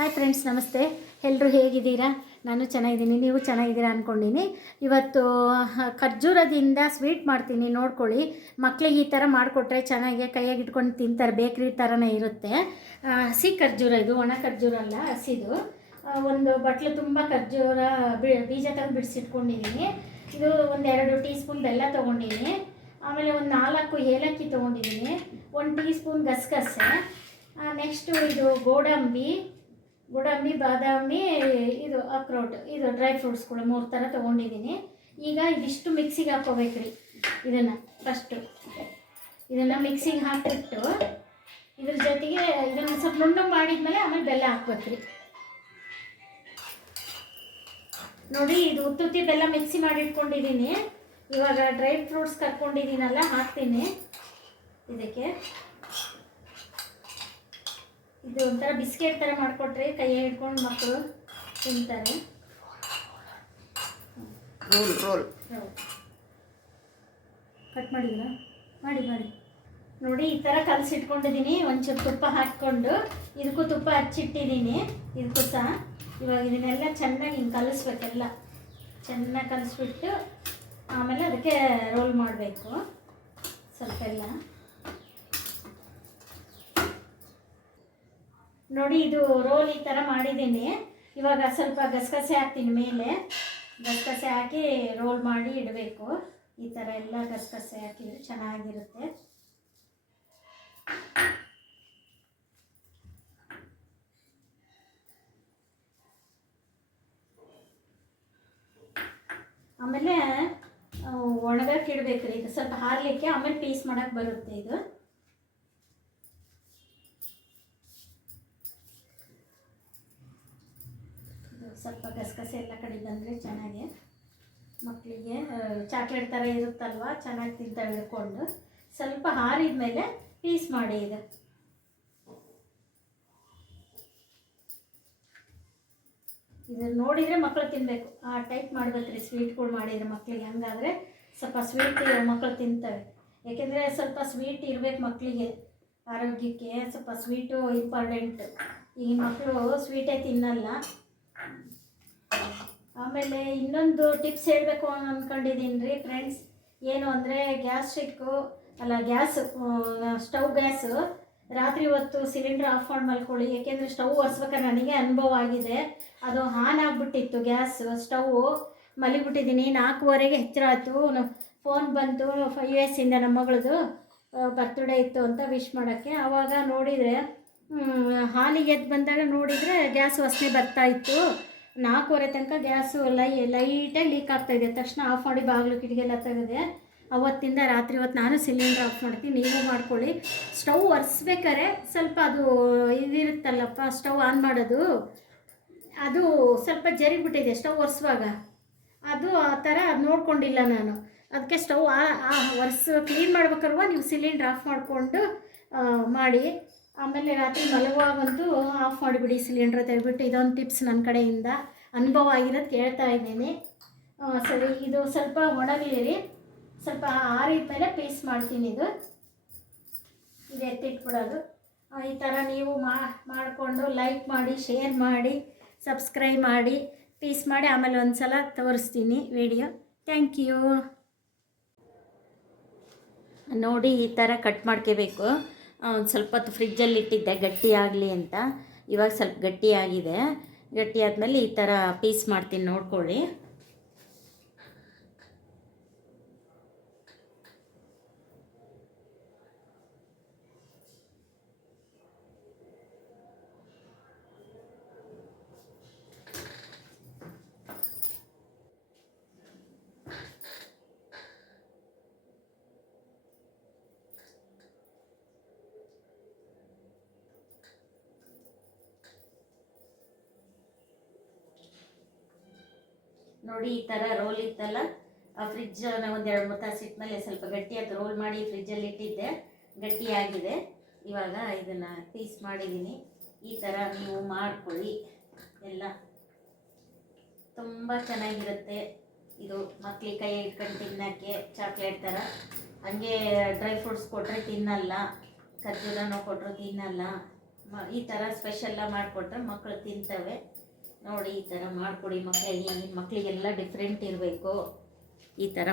Hi friends ನಮಸ್ತೆ. ಎಲ್ಲರೂ ಹೇಗಿದ್ದೀರಾ? ನಾನು ಚೆನ್ನಾಗಿದ್ದೀನಿ. ನೀವು ಚೆನ್ನಾಗಿದ್ದೀರಾ ಅಂದ್ಕೊಂಡಿನಿ ಇವತ್ತು ಖರ್ಜೂರದಿಂದ ಸ್ವೀಟ್ ಮಾಡ್ತೀನಿ. ನೋಡ್ಕೊಳ್ಳಿ. ಮಕ್ಳಿಗೆ ಈ ಥರ ಮಾಡಿಕೊಟ್ರೆ ಚೆನ್ನಾಗಿ ಕೈಯಾಗಿ ಇಟ್ಕೊಂಡು ತಿಂತಾರೆ. ಬೇಕ್ರಿ ಥರನೇ ಇರುತ್ತೆ. ಹಸಿ ಖರ್ಜೂರ ಇದು. ಒಣ ಖರ್ಜೂರ ಅಲ್ಲ, ಹಸಿದು. ಒಂದು ಬಟ್ಲು ತುಂಬ ಖರ್ಜೂರ ಬೀಜ ತಂದು ಬಿಡಿಸಿಟ್ಕೊಂಡಿದ್ದೀನಿ ಇದು ಒಂದು ಎರಡು ಟೀ ಸ್ಪೂನ್ ಬೆಲ್ಲ ತೊಗೊಂಡಿದ್ದೀನಿ ಆಮೇಲೆ ಒಂದು ನಾಲ್ಕು ಏಲಕ್ಕಿ ತೊಗೊಂಡಿದ್ದೀನಿ ಒಂದು ಟೀ ಸ್ಪೂನ್ ಗಸಗಸೆ ನೆಕ್ಸ್ಟು ಇದು ಗೋಡಂಬಿ. ಗೋಡಂಬಿ, ಬಾದಾಮಿ, ಇದು ಅಕ್ರೋಟ್ ಇದು ಡ್ರೈ ಫ್ರೂಟ್ಸ್ಗಳು ಮೂರು ಥರ ತೊಗೊಂಡಿದ್ದೀನಿ. ಈಗ ಇದಿಷ್ಟು ಮಿಕ್ಸಿಗೆ ಹಾಕೋಬೇಕ್ರಿ ಇದನ್ನು ಫಸ್ಟು ಇದನ್ನು ಮಿಕ್ಸಿಗೆ ಹಾಕಿಬಿಟ್ಟು ಇದ್ರ ಜೊತೆಗೆ ಇದನ್ನು ಸ್ವಲ್ಪ ನುಣ್ಣು ಮಾಡಿದ್ಮೇಲೆ ಆಮೇಲೆ ಬೆಲ್ಲ ಹಾಕ್ಬೇಕ್ರಿ ನೋಡಿ, ಇದು ಉತ್ತುತ್ತಿ ಬೆಲ್ಲ ಮಿಕ್ಸಿ ಮಾಡಿ ಇಟ್ಕೊಂಡಿದ್ದೀನಿ. ಇವಾಗ ಡ್ರೈ ಫ್ರೂಟ್ಸ್ ಕರ್ಕೊಂಡಿದ್ದೀನಲ್ಲ, ಹಾಕ್ತೀನಿ. ಇದಕ್ಕೆ. ಇದು ಒಂಥರ ಬಿಸ್ಕೆಟ್ ಥರ ಮಾಡಿಕೊಟ್ರೆ ಕೈ ಹಿಡ್ಕೊಂಡು ಮಕ್ಕಳು ತಿಂತಾರೆ. Roll roll. ಕಟ್ ಮಾಡಿಲ್ಲ ಮಾಡಿ ಮಾಡಿ. ನೋಡಿ ಈ ಥರ ಕಲಸಿಟ್ಕೊಂಡಿದ್ದೀನಿ. ಒಂಚೂರು ತುಪ್ಪ ಹಾಕ್ಕೊಂಡು ಇದಕ್ಕೂ ತುಪ್ಪ ಹಚ್ಚಿಟ್ಟಿದ್ದೀನಿ. ಇದಕ್ಕೂ ಸಹ. ಇವಾಗ ಇದನ್ನೆಲ್ಲ ಚೆನ್ನಾಗಿ ಹಿಂಗೆ ಕಲಿಸ್ಬೇಕೆಲ್ಲ. ಚೆನ್ನಾಗಿ ಕಲಿಸ್ಬಿಟ್ಟು ಆಮೇಲೆ ಅದಕ್ಕೆ ರೋಲ್ ಮಾಡಬೇಕು. ಸ್ವಲ್ಪ ಎಲ್ಲ. ನೋಡಿ, ಇದು ರೋಲ್ ಈ ಥರ ಮಾಡಿದ್ದೀನಿ. ಇವಾಗ ಸ್ವಲ್ಪ ಗಸಗಸೆ ಹಾಕ್ತೀನಿ ಮೇಲೆ. ಗಸಗಸೆ ಹಾಕಿ ರೋಲ್ ಮಾಡಿ ಇಡಬೇಕು. ಈ ಥರ ಎಲ್ಲ ಗಸಗಸೆ ಹಾಕಿದ್ರೆ ಚೆನ್ನಾಗಿರುತ್ತೆ. ಆಮೇಲೆ ಒಣಗಕ್ಕೆ ಇಡಬೇಕ್ರಿ ಇದು ಸ್ವಲ್ಪ ಹಾರಲಿಕ್ಕೆ, ಆಮೇಲೆ ಪೀಸ್ ಮಾಡಕ್ಕೆ ಬರುತ್ತೆ ಇದು ಇದು ಸ್ವಲ್ಪ ಗಸಗಸೆ ಎಲ್ಲ ಕಡೆ ಬಂದರೆ ಚೆನ್ನಾಗಿ ಮಕ್ಕಳಿಗೆ ಚಾಕ್ಲೇಟ್ ಥರ ಇರುತ್ತಲ್ವ, ಚೆನ್ನಾಗಿ ತಿಂತಾವೆ ಹಿಡ್ಕೊಂಡು ಸ್ವಲ್ಪ ಹಾರಿದ ಮೇಲೆ ಪೀಸ್ ಮಾಡಿ ಇದು ಇದನ್ನು ನೋಡಿದರೆ ಮಕ್ಕಳು ತಿನ್ನಬೇಕು ಆ ಟೈಪ್ ಮಾಡ್ಬೇಕ್ರಿ ಸ್ವೀಟ್ಗಳು ಮಾಡಿದರೆ ಮಕ್ಕಳಿಗೆ ಹಂಗಾದರೆ ಸ್ವಲ್ಪ ಸ್ವೀಟ್ ಮಕ್ಕಳು ತಿಂತವೆ ಏಕೆಂದರೆ ಸ್ವಲ್ಪ ಸ್ವೀಟ್ ಇರಬೇಕು ಮಕ್ಕಳಿಗೆ ಆರೋಗ್ಯಕ್ಕೆ. ಸ್ವಲ್ಪ ಸ್ವೀಟು ಇಂಪಾರ್ಟೆಂಟ್ ಈಗಿನ ಮಕ್ಕಳು ಸ್ವೀಟೇ ತಿನ್ನಲ್ಲ. ಆಮೇಲೆ ಇನ್ನೊಂದು ಟಿಪ್ಸ್ ಹೇಳಬೇಕು ಅಂದ್ಕೊಂಡಿದ್ದೀನಿ ರೀ ಫ್ರೆಂಡ್ಸ್ ಏನು ಅಂದರೆ ಗ್ಯಾಸ್ಟ್ರಿಕ್ಕು ಅಲ್ಲ ಗ್ಯಾಸ್ ಸ್ಟವ್ ಗ್ಯಾಸು ರಾತ್ರಿ ಹೊತ್ತು ಸಿಲಿಂಡರ್ ಆಫ್ ಮಾಡಿ ಮಲ್ಕೊಳ್ಳಿ ಏಕೆಂದರೆ ಸ್ಟವ್ ಒರೆಸ್ಬೇಕಾದ್ರೆ ನನಗೆ ಅನುಭವ ಆಗಿದೆ. ಅದು ಆನ್ ಆಗಿಬಿಟ್ಟಿತ್ತು ಗ್ಯಾಸ್ ಸ್ಟವ್ ಮಲಗಿಬಿಟ್ಟಿದ್ದೀನಿ ನಾಲ್ಕೂವರೆಗೆ ಹೆಚ್ಚರ ಆಯಿತು ಫೋನ್ ಬಂತು ಫೈವ್ ಇಯರ್ಸಿಂದ ನಮ್ಮ ಮಗಳದು ಬರ್ತ್ಡೇ ಇತ್ತು ಅಂತ ವಿಶ್ ಮಾಡೋಕ್ಕೆ. ಆವಾಗ ನೋಡಿದರೆ ಹಾಲಿಗೆ ಎದ್ದು ಬಂದಾಗ ನೋಡಿದರೆ ಗ್ಯಾಸ್ ವಾಸನೆ ಬರ್ತಾ ಇತ್ತು. ನಾಲ್ಕೂವರೆ ತನಕ ಗ್ಯಾಸು ಲೈ ಲೈಟಾಗಿ ಲೀಕ್ ಆಗ್ತಾಯಿದೆ ತಕ್ಷಣ ಆಫ್ ಮಾಡಿ ಬಾಗಿಲು ಕಿಟಕಿಯೆಲ್ಲ ತೆಗೆದೆ. ಅವತ್ತಿಂದ ರಾತ್ರಿ ಇವತ್ತು ನಾನು ಸಿಲಿಂಡ್ರ್ ಆಫ್ ಮಾಡ್ತೀನಿ. ನೀವು ಮಾಡ್ಕೊಳ್ಳಿ. ಸ್ಟವ್ ಒರೆಸ್ಬೇಕಾರೆ ಸ್ವಲ್ಪ ಅದು ಇದಿರುತ್ತಲ್ಲಪ್ಪ, ಸ್ಟವ್ ಆನ್ ಮಾಡೋದು. ಅದು ಸ್ವಲ್ಪ ಜರಿಬಿಟ್ಟಿದೆ ಸ್ಟವ್ ಒರೆಸುವಾಗ. ಅದು ಆ ಥರ ನೋಡ್ಕೊಂಡಿಲ್ಲ ನಾನು. ಅದಕ್ಕೆ ಸ್ಟವ್ ಆ ಒರೆಸು, ಕ್ಲೀನ್ ಮಾಡ್ಬೇಕಾರುವ ನೀವು ಸಿಲಿಂಡ್ರ್ ಆಫ್ ಮಾಡಿಕೊಂಡು ಮಾಡಿ. ಆಮೇಲೆ ರಾತ್ರಿ ಮಲಗುವಾಗಂತೂ ಆಫ್ ಮಾಡಿಬಿಡಿ ಸಿಲಿಂಡ್ರ್ ತೆಗೆದ್ಬಿಟ್ಟು ಇದೊಂದು ಟಿಪ್ಸ್ ನನ್ನ ಕಡೆಯಿಂದ. ಅನುಭವ ಆಗಿರೋದು ಕೇಳ್ತಾ ಇದ್ದೀನಿ. ಸರಿ, ಇದು ಸ್ವಲ್ಪ ಒಣಗಲಿರಿ. ಸ್ವಲ್ಪ ಆರಿದ ಮೇಲೆ ಪೀಸ್ ಮಾಡ್ತೀನಿ ಇದು. ಇದು ಎತ್ತಿಟ್ಬಿಡೋದು. ಈ ಥರ ನೀವು ಮಾಡಿಕೊಂಡು ಲೈಕ್ ಮಾಡಿ ಶೇರ್ ಮಾಡಿ ಸಬ್ಸ್ಕ್ರೈಬ್ ಮಾಡಿ ಪೀಸ್ ಮಾಡಿ, ಆಮೇಲೆ ಒಂದು ಸಲ ತೋರಿಸ್ತೀನಿ ವಿಡಿಯೋ ಥ್ಯಾಂಕ್ ಯು ನೋಡಿ ಈ ಥರ ಕಟ್ ಮಾಡ್ಕೋಬೇಕು. ಒಂದು ಸ್ವಲ್ಪ ಹೊತ್ತು ಫ್ರಿಜ್ಜಲ್ಲಿ ಇಟ್ಟಿದ್ದೆ, ಗಟ್ಟಿಯಾಗಲಿ ಅಂತ. ಇವಾಗ ಸ್ವಲ್ಪ ಗಟ್ಟಿಯಾಗಿದೆ. ಗಟ್ಟಿ ಈ ಥರ ಪೀಸ್ ಮಾಡ್ತೀನಿ, ನೋಡ್ಕೊಳ್ಳಿ. ನೋಡಿ, ಈ ಥರ ರೋಲ್ ಇತ್ತಲ್ಲ? ಆ ಫ್ರಿಜ್ ಒಂದು ಎರಡು ಮೂರು ತಾಸು ಇಟ್ಮೇಲೆ ಸ್ವಲ್ಪ ಗಟ್ಟಿಯಾಗಿ ರೋಲ್ ಮಾಡಿ ಫ್ರಿಜ್ಜಲ್ಲಿ ಇಟ್ಟಿದ್ದೆ. ಗಟ್ಟಿಯಾಗಿದೆ ಇವಾಗ ಇದನ್ನು ಪೀಸ್ ಮಾಡಿದ್ದೀನಿ ಈ ಥರ ನೀವು ಮಾಡ್ಕೊಳ್ಳಿ. ಎಲ್ಲ ತುಂಬ ಚೆನ್ನಾಗಿರುತ್ತೆ. ಇದು ಮಕ್ಳಿಗೆ ಕೈ ಇಟ್ಕೊಂಡು ತಿನ್ನೋಕ್ಕೆ ಚಾಕ್ಲೇಟ್ ಥರ ಹಂಗೆ ಡ್ರೈ ಫ್ರೂಟ್ಸ್ ಕೊಟ್ಟರೆ ತಿನ್ನಲ್ಲ. ಖರ್ಜೂರನೂ ಕೊಟ್ಟರು ತಿನ್ನಲ್ಲ. ಈ ಥರ ಸ್ಪೆಷಲ್ಲ ಮಾಡಿಕೊಟ್ರೆ ಮಕ್ಕಳು ತಿಂತವೆ. ನೋಡಿ ಈ ಥರ ಮಾಡಿಕೊಡಿ ಮಕ್ಕಳಿಗೆ ಮಕ್ಕಳಿಗೆಲ್ಲ ಡಿಫ್ರೆಂಟ್ ಇರಬೇಕು. ಈ ಥರ